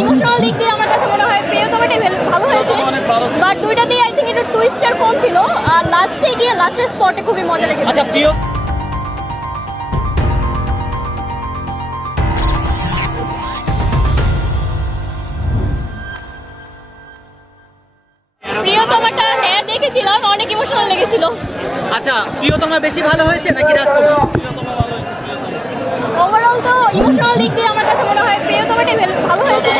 Emotional দিক দিয়ে আমার কাছে মনে হয় প্রিয়তমাটাই ভালো হয়েছে, বাট দুইটাতেই আই থিঙ্ক একটু টুইস্টার কম ছিল, আর লাস্টে গিয়ে লাস্টের স্পটে খুবই মজা লেগেছে। আচ্ছা, প্রিয়তমাটা হ্যাঁ দেখেছিলাম, অনেক ইমোশনাল লেগেছিল। আচ্ছা, প্রিয়তমা বেশি ভালো হয়েছে নাকি রাজকুমার? ওভারঅল তো ইমোশনাল দিক দিয়ে আমার কাছে মনে হয় প্রিয়তমাটাই ভালো হয়েছে,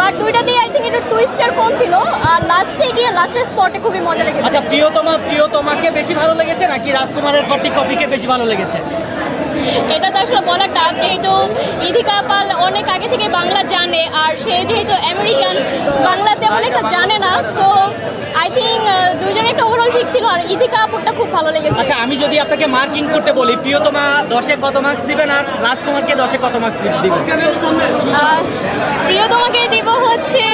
বাট দুইটাতেই আই থিঙ্ক একটু টুইস্টার কম ছিল, আর লাস্টে গিয়ে লাস্টের স্পটে খুবই মজা লেগেছে। আচ্ছা, প্রিয়তমাকে বেশি ভালো লেগেছে নাকি রাজকুমারের কপিকে বেশি ভালো লেগেছে? এটা তো আসলে বলা টাফ, যেহেতু ইথিকা পাল অনেক আগে থেকে বাংলা জানে, আর সে যেহেতু আমেরিকান, বাংলা তেমন একটা জানে না, সো আই থিঙ্ক দুজনে একটা ওভারঅল ঠিক ছিল, আর ইথিকা আপুরটা খুব ভালো লেগেছে। আচ্ছা, আমি যদি আপনাকে মার্কিং করতে বলি, প্রিয়তমা 10-এ কত মার্কস দিবেন আর রাজকুমারকে 10-এ কত মার্কস দিবেন? প্রিয়তমাকে দিব হচ্ছে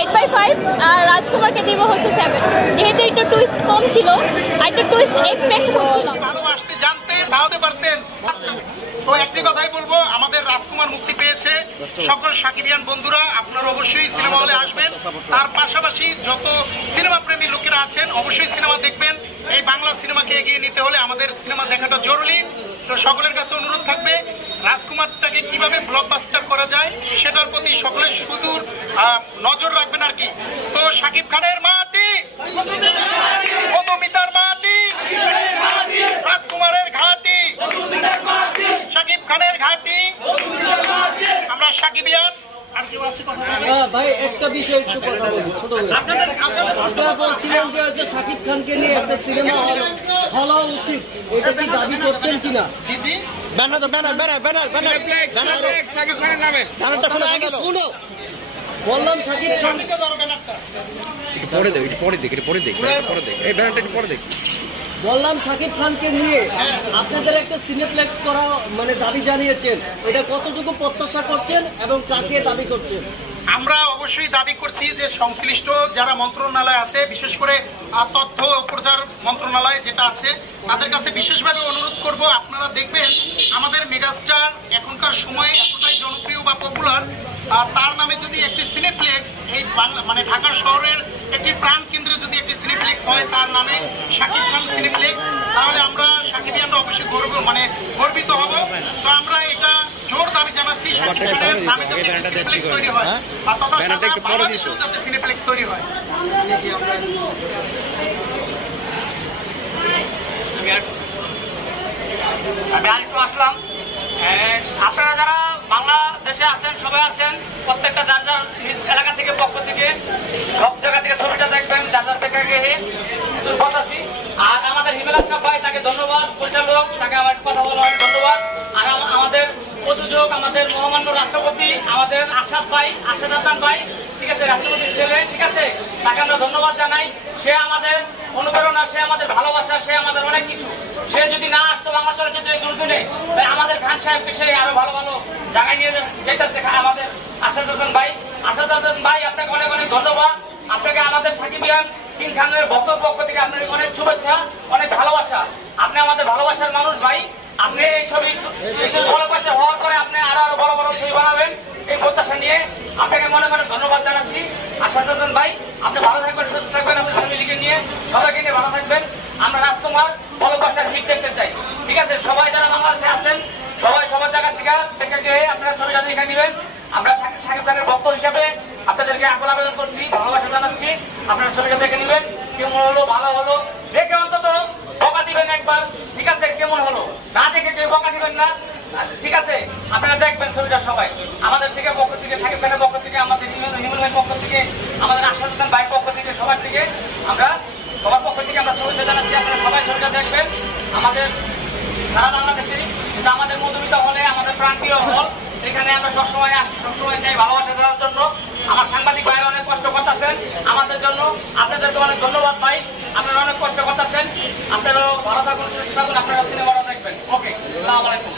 8/5, আর রাজকুমারকে দিব হচ্ছে 7, যেহেতু একটু টুইস্ট কম ছিল, আর একটু টুইস্ট এক্সপেক্ট করছিলাম। ভালোবাসতে জানতেন, দাওয়াতে পারতেন। তো একটি কথাই বলবো, আমাদের রাজকুমার মুক্তি পেয়েছে। সকল সাকিবিয়ান বন্ধুরা আপনারা অবশ্যই সিনেমা হলে আসবেন, তার পাশাপাশি যত সিনেমা প্রেমী লোকেরা আছেন অবশ্যই সিনেমা দেখবেন। এই বাংলা সিনেমাকে এগিয়ে নিতে হলে আমাদের সিনেমা দেখাটা জরুরি। তো সকলের কাছে অনুরোধ থাকবে, রাজকুমারটাকে কিভাবে ব্লকবাস্টার করা যায় সেটার প্রতি সকলের সুদূর নজর রাখবেন আর কি। তো শাকিব খানের মাটি, মধুমিতার মাটি, রাজকুমারের ঘাটি, শাকিব খানের ঘাটি, আমরা সাকিবিয়ান। আর কেউ আছে কথা বলবে? ভাই একটা বিষয় একটু কথা বলবো, ছোট আপনারা বলছিলেন যে শাকিব খানকে নিয়ে একটা সিনেমা হওয়া উচিত, এটা কি দাবি করছেন কিনা? জি জি, শাকিব খানের নামে শুনো, বললাম শাকিব খান বললাম শাকিব খানকে নিয়ে আপনাদের একটা সিনেপ্লেক্স করা মানে দাবি জানিয়েছেন, এটা কতটুকু প্রত্যাশা করছেন এবং কাকে দাবি করছেন? আমরা অবশ্যই দাবি করছি যে সংশ্লিষ্ট যারা মন্ত্রণালয় আছে, বিশেষ করে তথ্য প্রচার মন্ত্রণালয় যেটা আছে, তাদের কাছে বিশেষভাবে অনুরোধ করব, আপনারা দেখবেন আমাদের মেগাস্টার এখনকার সময় এতটাই জনপ্রিয় বা পপুলার, তার নামে যদি একটি সিনেপ্লেক্স এই বাংলা মানে ঢাকা শহরের একটি প্রাণ কেন্দ্রে যদি একটি সিনেপ্লেক্স হয় তার নামে শাকিব খান সিনেপ্লেক্স, তাহলে আমরা সাকিবিয়ানরা অবশ্যই গর্বিত হব। তো আমরা এটা জোর দাবি জানাচ্ছি, শাকিব খানের নামে যাতে সিনেপ্লেক্স তৈরি হয়, আর তথা বাংলাদেশেও যাতে সিনেপ্লেক্স তৈরি হয়। আমি আরেকটু আসলাম, আপনারা যারা বাংলাদেশে আছেন সবাই আছেন, প্রত্যেকটা যার যার নিজ এলাকা থেকে পক্ষ থেকে সব জায়গা থেকে ছবিটা দেখবেন, যার যার থেকে বসাচ্ছি। আর আমাদের হিমেল আশরাফ ভাই, তাকে ধন্যবাদ, পরিচালক, তাকে আমার কথা বলা অনেক ধন্যবাদ। আর আমাদের প্রযোজক, আমাদের মহামান্য রাষ্ট্রপতি, আমাদের আসাদ হাসান ভাই, ঠিক আছে, রাষ্ট্রপতির ছেলে, ঠিক আছে, তাকে আমরা ধন্যবাদ জানাই। সে আমাদের অনুপ্রেরণা, সে আমাদের ভালোবাসা, সে আমাদের অনেক কিছু। সে যদি না আসতো বাংলা চলচ্চিত্রের দূরদূরে, আমাদের খান সাহেবকে সে আরো ভালো ভালো জায়গায় নিয়ে যেতেছে। আমাদের আসাদ হাসান ভাই, আপনাকে অনেক অনেক ধন্যবাদ। আপনাকে আমাদের সাকিবিয়ান কিং খানের বক্তব্য পক্ষ থেকে আপনাকে অনেক শুভেচ্ছা, অনেক ভালোবাসা। আপনি আমাদের ভালোবাসার মানুষ ভাই। আপনি এই ছবি ভালোবাসা হওয়ার পরে আপনি আরো আরো বড় বড় ছবি বানাবেন, এই প্রত্যাশা নিয়ে আপনাকে মনে মনে ধন্যবাদ জানাচ্ছি। আসাদ হাসান ভাই, আপনি ভালো থাকবেন, সুস্থ থাকবেন, আপনার ফ্যামিলিকে নিয়ে সবাইকে নিয়ে ভালো থাকবেন। আমরা রাজকুমার ভালোবাসার হিট দেখতে চাই, ঠিক আছে। সবাই যারা বাংলাদেশে আছেন সবাই সবার জায়গা থেকে গিয়ে আপনারা ছবিটা দেখে নেবেন। আমরা শাকিব খানের ভক্ত হিসাবে আপনাদেরকে আকুল আবেদন করছি, ভালোবাসা জানাচ্ছি, আপনারা ছবিটা দেখে নেবেন। কেমন হলো, ভালো হলো দেখে অন্তত বকা দিবেন একবার, ঠিক আছে। কেমন হলো না দেখে কেউ বকা দিবেন না, ঠিক আছে। আপনারা দেখবেন ছবিটা সবাই। আমাদের থেকে পক্ষ থেকে, শাকিব খানের পক্ষ থেকে, আমাদের হিমুল ভাইয়ের পক্ষ থেকে, আমাদের আসাদ হাসান ভাইয়ের পক্ষ থেকে, সবার থেকে আমরা সবার পক্ষ থেকে আমরা ছবিটা জানাচ্ছি। আপনারা সবাই ছবিটা দেখবেন। আমাদের সারা বাংলাদেশে কিন্তু আমাদের মধুমিতা হলে আমাদের প্রান্তীয় হল, এখানে আমরা সবসময় আসি, সবসময় চাই ভালোবাসা দেওয়ার জন্য। আমার সাংবাদিক ভাই অনেক কষ্ট করতেছেন আমাদের জন্য, আপনাদেরকে অনেক ধন্যবাদ ভাই। আপনারা অনেক কষ্ট করতেছেন, আপনারাও ভালো থাকুন, সুস্থ থাকুন, আপনারা সিনেমাটা দেখবেন। ওকে, আসসালামু আলাইকুম।